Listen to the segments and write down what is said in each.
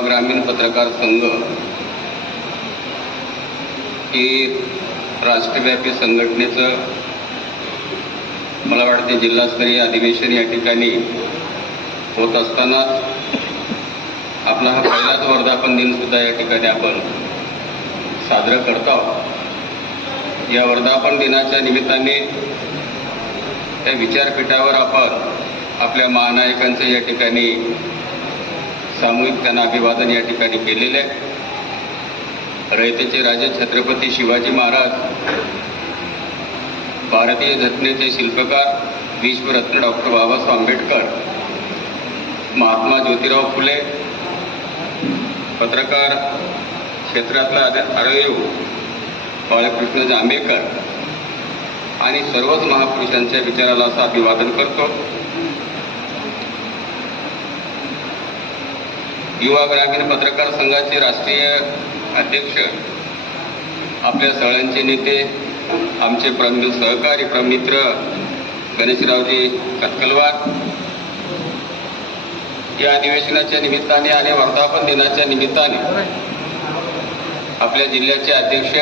ग्रामीण पत्रकार संघ ही राष्ट्रव्यापी संघटनेचं मला वाटते जिल्हास्तरीय अधिवेशन या ठिकाणी होत असताना आपला हा पहिलाच वर्धापन दिन सुद्धा या ठिकाणी आपण साजरा करतो. या वर्धापन दिनाच्या निमित्ताने त्या विचारपीठावर आपण आपल्या महानायकांचं या ठिकाणी सामूहिक त्यांना अभिवादन या ठिकाणी केलेलं आहे. रयतेचे राजे छत्रपती शिवाजी महाराज, भारतीय घटनेचे शिल्पकार विश्वरत्न डॉक्टर बाबासाहेब आंबेडकर, महात्मा ज्योतिराव फुले, पत्रकार क्षेत्रातला आदरणीय बाळकृष्ण जांभेकर आणि सर्वच महापुरुषांच्या विचाराला असं अभिवादन करतो. युवा ग्रामीण पत्रकार संघाचे राष्ट्रीय अध्यक्ष, आपल्या सगळ्यांचे नेते, आमचे प्रमुख सहकारी प्रमित्र गणेशरावजी कतकलवार, या अधिवेशनाच्या निमित्ताने आणि वर्धापन दिनाच्या निमित्ताने आपल्या जिल्ह्याचे अध्यक्ष,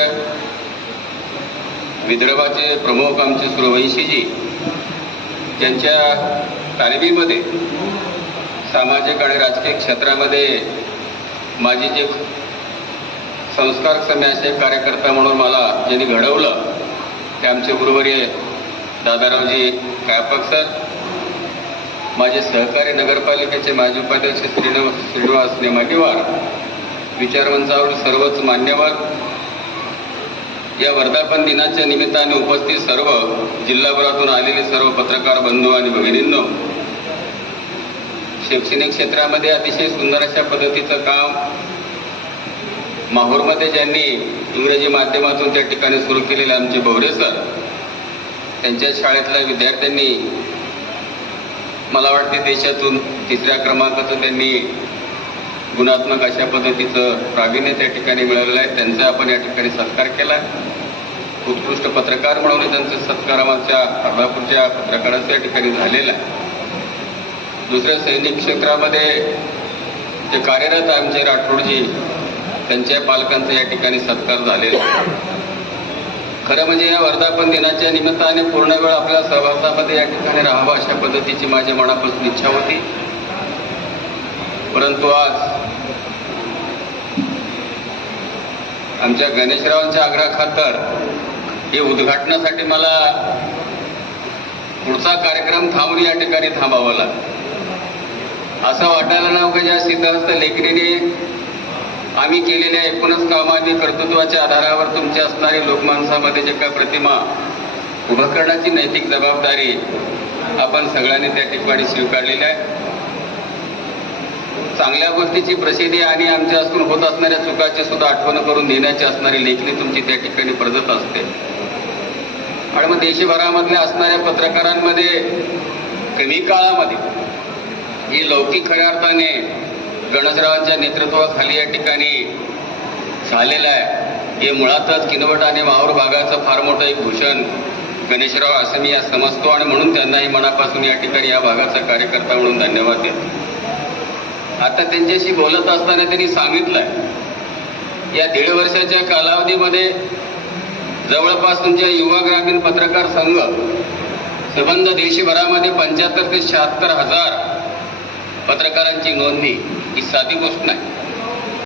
विदर्भाचे प्रमुख आमचे सूर्यवंशीजी, ज्यांच्या तालमीमध्ये सामाजिक आणि राजकीय क्षेत्रामध्ये माझे जे संस्कारक्षम असे कार्यकर्ता म्हणून मला ज्यांनी घडवलं ते आमचे गुरुवर्य दादारावजी कायपक सर, माझे सहकारी नगरपालिकेचे माजी उपाध्यक्ष श्रीनिवास नेमाटीवार, विचारमंचावर सर्वच मान्यवर, या वर्धापन दिनाच्या निमित्ताने उपस्थित सर्व जिल्हाभरातून आलेले सर्व पत्रकार बंधू आणि भगिनींनो, शैक्षणिक क्षेत्रामध्ये अतिशय सुंदर अशा पद्धतीचं काम माहूरमध्ये ज्यांनी इंग्रजी माध्यमातून त्या ठिकाणी सुरू केलेले आमचे भवरे सर, त्यांच्या शाळेतल्या विद्यार्थ्यांनी मला वाटते देशातून 3ऱ्या क्रमांकाचं त्यांनी गुणात्मक अशा पद्धतीचं प्रावीण्य त्या ठिकाणी मिळवलेलं आहे. त्यांचा आपण या ठिकाणी सत्कार केला. उत्कृष्ट पत्रकार म्हणून त्यांचा सत्कार आमच्या अर्धापूरच्या पत्रकारांच्या या ठिकाणी झालेला आहे. दुसऱ्या सैनिक क्षेत्रामध्ये जे कार्यरत आमचे राठोडजी, त्यांच्या पालकांचा या ठिकाणी सत्कार झालेला आहे. खरं म्हणजे या वर्धापन दिनाच्या निमित्ताने पूर्ण वेळ आपल्या सहवासामध्ये या ठिकाणी राहावं अशा पद्धतीची माझ्या मनापासून इच्छा होती. परंतु आज आमच्या गणेशरावांच्या आग्रहाखातर हे उद्घाटनासाठी मला पुढचा कार्यक्रम थांबून या ठिकाणी थांबावं लागलं. असं वाटायला नव्हतं की ज्या सिद्धार्थ लेखणीने आम्ही केलेल्या एकूणच कामांनी कर्तृत्वाच्या आधारावर तुमच्या असणारी लोकमानसामध्ये जे काही प्रतिमा उभं करण्याची नैतिक जबाबदारी आपण सगळ्यांनी त्या ठिकाणी स्वीकारलेली आहे. चांगल्या गोष्टीची प्रसिद्धी आणि आमच्या असून होत असणाऱ्या चुकाची सुद्धा आठवण करून देण्याची असणारी लेखणी तुमची त्या ठिकाणी प्रजत असते. आणि मग देशभरामधल्या असणाऱ्या पत्रकारांमध्ये कमी काळामध्ये ही लौकिक खऱ्या अर्थाने गणेशरावांच्या नेतृत्वाखाली या ठिकाणी झालेलं आहे. हे मुळातच किनवट आणि माहूर भागाचं फार मोठं एक भूषण गणेशराव असं मी या समजतो आणि म्हणून त्यांनाही मनापासून या ठिकाणी या भागाचा कार्यकर्ता म्हणून धन्यवाद देतो. आता त्यांच्याशी बोलत असताना त्यांनी सांगितलंय, या 1.5 वर्षाच्या कालावधीमध्ये जवळपास तुमच्या युवा ग्रामीण पत्रकार संघ संबंध देशभरामध्ये 75 ते 76 हजार पत्रकारांची नोंदणी ही साधी गोष्ट नाही.